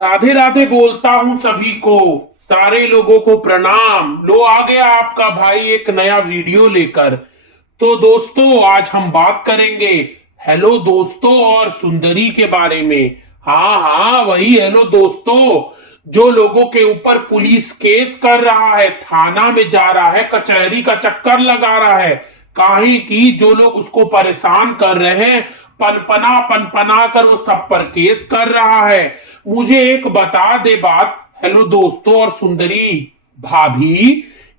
राधे राधे बोलता हूं सभी को। सारे लोगों को प्रणाम। लो आ गया आपका भाई एक नया वीडियो लेकर। तो दोस्तों आज हम बात करेंगे हेलो दोस्तों और सुंदरी के बारे में। हाँ हाँ वही हेलो दोस्तों, जो लोगों के ऊपर पुलिस केस कर रहा है, थाना में जा रहा है, कचहरी का चक्कर लगा रहा है। काहे कि जो लोग उसको परेशान कर रहे हैं, पनपना पनपना कर वो सब पर केस कर रहा है। मुझे एक बता दे बात हेलो दोस्तों और सुंदरी भाभी,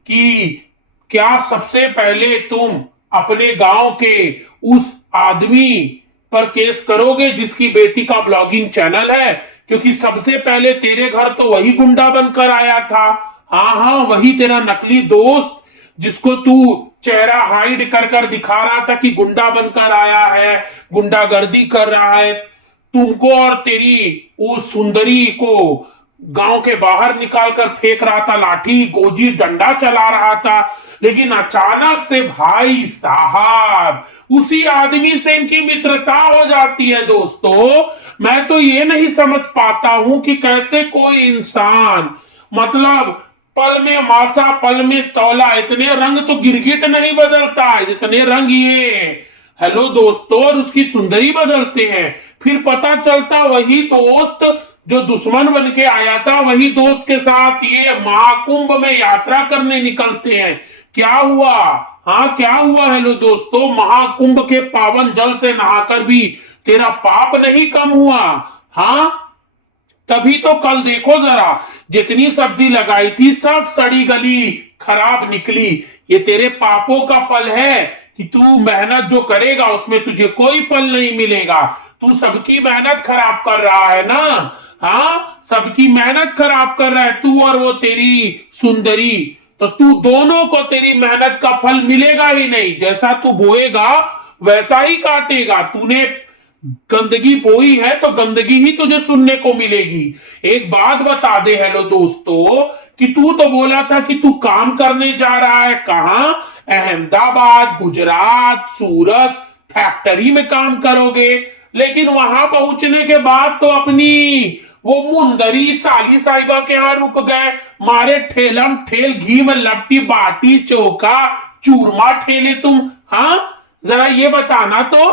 कि क्या सबसे पहले तुम अपने गांव के उस आदमी पर केस करोगे जिसकी बेटी का ब्लॉगिंग चैनल है? क्योंकि सबसे पहले तेरे घर तो वही गुंडा बनकर आया था। हाँ हाँ वही तेरा नकली दोस्त, जिसको तू चेहरा हाइड कर कर दिखा रहा था कि गुंडा बनकर आया है, गुंडागर्दी कर रहा है। तुमको और तेरी उस सुंदरी को गांव के बाहर निकाल कर फेंक रहा था, लाठी गोजी डंडा चला रहा था। लेकिन अचानक से भाई साहब उसी आदमी से इनकी मित्रता हो जाती है। दोस्तों मैं तो ये नहीं समझ पाता हूं कि कैसे कोई इंसान, मतलब पल में मासा पल में तौला, इतने रंग तो गिरगिट नहीं बदलता है जितने रंग ये हेलो दोस्तों और उसकी सुंदरी बदलते हैं। फिर पता चलता वही दोस्त जो दुश्मन बन के आया था, वही दोस्त के साथ ये महाकुंभ में यात्रा करने निकलते हैं। क्या हुआ? हाँ क्या हुआ हेलो दोस्तों, महाकुंभ के पावन जल से नहाकर भी तेरा पाप नहीं कम हुआ? हाँ तभी तो कल देखो जरा, जितनी सब्जी लगाई थी सब सड़ी गली खराब निकली। ये तेरे पापों का फल है कि तू मेहनत जो करेगा उसमें तुझे कोई फल नहीं मिलेगा। तू सबकी मेहनत खराब कर रहा है ना। हाँ सबकी मेहनत खराब कर रहा है तू और वो तेरी सुंदरी। तो तू दोनों को तेरी मेहनत का फल मिलेगा ही नहीं। जैसा तू बोएगा वैसा ही काटेगा। तूने गंदगी बोई है तो गंदगी ही तुझे सुनने को मिलेगी। एक बात बता दे हेलो दोस्तों, कि तू तो बोला था कि तू काम करने जा रहा है। कहां? अहमदाबाद, गुजरात, सूरत, फैक्ट्री में काम करोगे। लेकिन वहां पहुंचने के बाद तो अपनी वो मुंदरी साली साहिबा के यहां रुक गए। मारे ठेलम ठेल घी में लपटी बाटी चोखा चूरमा ठेले तुम। हाँ जरा ये बताना तो,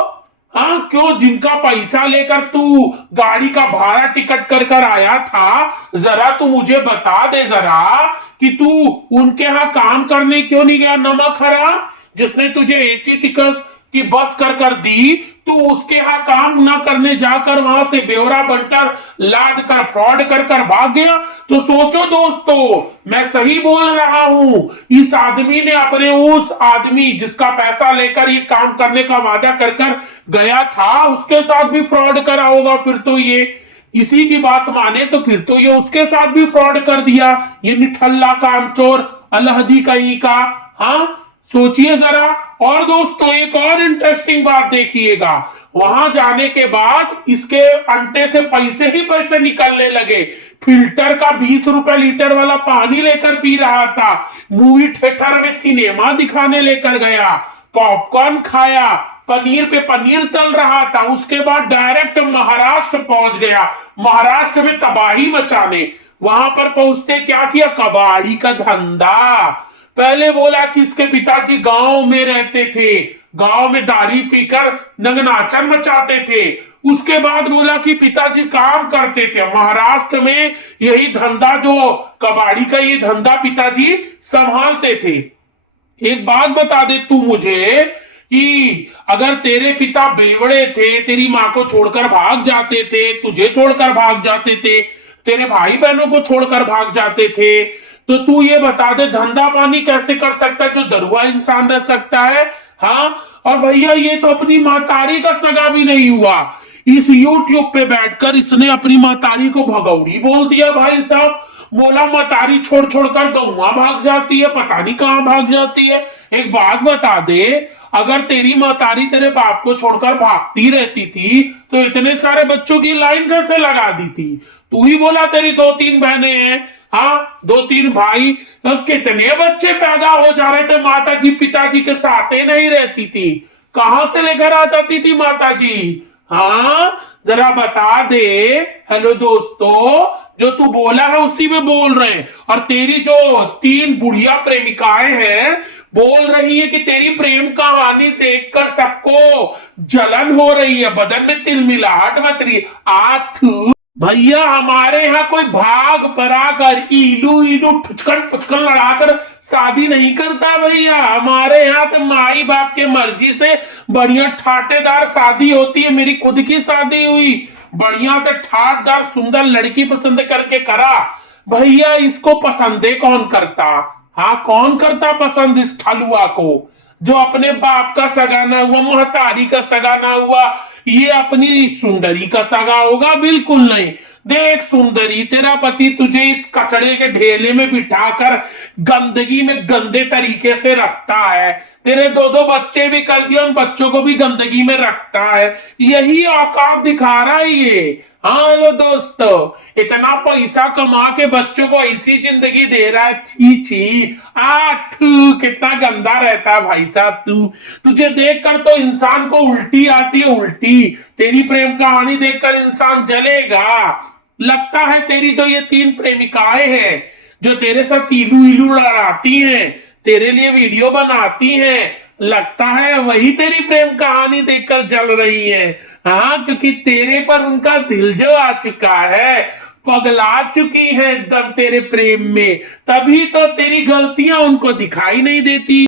हाँ क्यों जिनका पैसा लेकर तू गाड़ी का भाड़ा टिकट कर कर आया था, जरा तू मुझे बता दे जरा कि तू उनके यहाँ काम करने क्यों नहीं गया? नमक हराम, जिसने तुझे एसी टिकट की बस कर कर दी, तू उसके यहाँ काम ना करने जाकर वहां से ब्यौरा बंटर लाद कर फ्रॉड कर कर भाग गया। तो सोचो दोस्तों मैं सही बोल रहा हूं। इस आदमी ने अपने उस आदमी जिसका पैसा लेकर ये काम करने का वादा कर कर गया था उसके साथ भी फ्रॉड करा होगा। फिर तो ये इसी की बात माने तो फिर तो ये उसके साथ भी फ्रॉड कर दिया, ये निठल्ला कामचोर अलहदी कहीं का। हाँ सोचिए जरा। और दोस्तों एक और इंटरेस्टिंग बात देखिएगा, वहां जाने के बाद इसके अंटे से पैसे ही पैसे निकलने लगे। फिल्टर का 20 रुपए लीटर वाला पानी लेकर पी रहा था, मूवी थिएटर में सिनेमा दिखाने लेकर गया, पॉपकॉर्न खाया, पनीर पे पनीर तल रहा था, उसके बाद डायरेक्ट महाराष्ट्र पहुंच गया, महाराष्ट्र में तबाही मचाने। वहां पर पहुंचते क्या किया? कबाड़ी का धंधा। पहले बोला कि इसके पिताजी गांव में रहते थे, गांव में दारू पीकर नगनाचन मचाते थे। उसके बाद बोला कि पिताजी काम करते थे महाराष्ट्र में, यही धंधा जो कबाड़ी का ये धंधा पिताजी संभालते थे। एक बात बता दे तू मुझे कि अगर तेरे पिता बेवड़े थे, तेरी माँ को छोड़कर भाग जाते थे, तुझे छोड़कर भाग जाते थे, तेरे भाई बहनों को छोड़कर भाग जाते थे, तो तू ये बता दे धंधा पानी कैसे कर सकता है जो दरुआ इंसान रह सकता है? हाँ और भैया ये तो अपनी महतारी का सगा भी नहीं हुआ। इस यूट्यूब पे बैठकर इसने अपनी महतारी को भगौड़ी बोल दिया। भाई साहब बोला महतारी छोड़ छोड़कर गौवा भाग जाती है, पता नहीं कहां भाग जाती है। एक बात बता दे, अगर तेरी महतारी तेरे बाप को छोड़कर भागती रहती थी तो इतने सारे बच्चों की लाइन कैसे लगा दी थी? तू ही बोला तेरी 2-3 बहनें हैं, हाँ 2-3 भाई, कितने बच्चे पैदा हो जा रहे थे? माता जी पिताजी के साथ ही नहीं रहती थी, कहां से लेकर आ जाती थी माता जी? हाँ, जरा बता दे। हेलो दोस्तों, जो तू बोला है उसी में बोल रहे हैं। और तेरी जो 3 बुढ़िया प्रेमिकाएं हैं, बोल रही है कि तेरी प्रेम कहानी देखकर सबको जलन हो रही है, बदन में तिलमिलाहट मच रही है। आथू भैया, हमारे यहाँ कोई भाग पराकर इलू इलू ठुचकन पुचकन लड़ाकर शादी नहीं करता भैया। हमारे यहाँ तो माई बाप के मर्जी से बढ़िया ठाटेदार शादी होती है। मेरी खुद की शादी हुई, बढ़िया से ठाटदार सुंदर लड़की पसंद करके करा। भैया, इसको पसंदे कौन करता? हाँ, कौन करता पसंद इस ठलुआ को, जो अपने बाप का सगा ना हुआ, महतारी का सगा ना हुआ, ये अपनी सुंदरी का सगा होगा? बिल्कुल नहीं। देख सुंदरी, तेरा पति तुझे इस कचड़े के ढेले में बिठाकर गंदगी में गंदे तरीके से रखता है। तेरे 2-2 बच्चे भी कर दिए, उन बच्चों को भी गंदगी में रखता है। यही औकात दिखा रहा है ये। हाँ हेलो दोस्तों, इतना पैसा कमा के बच्चों को ऐसी जिंदगी दे रहा है। छी छी, कितना गंदा रहता है भाई साहब तू। तुझे देखकर तो इंसान को उल्टी आती है, उल्टी। तेरी प्रेम कहानी देखकर इंसान जलेगा। लगता है तेरी जो ये 3 प्रेमिकाएं हैं, जो तेरे साथ इलू इलू लड़ाती हैं, तेरे लिए वीडियो बनाती हैं, लगता है वही तेरी प्रेम कहानी देखकर जल रही है। हाँ, क्योंकि तेरे पर उनका दिल जो आ चुका है, पगला चुकी है एकदम तेरे प्रेम में, तभी तो तेरी गलतियां उनको दिखाई नहीं देती।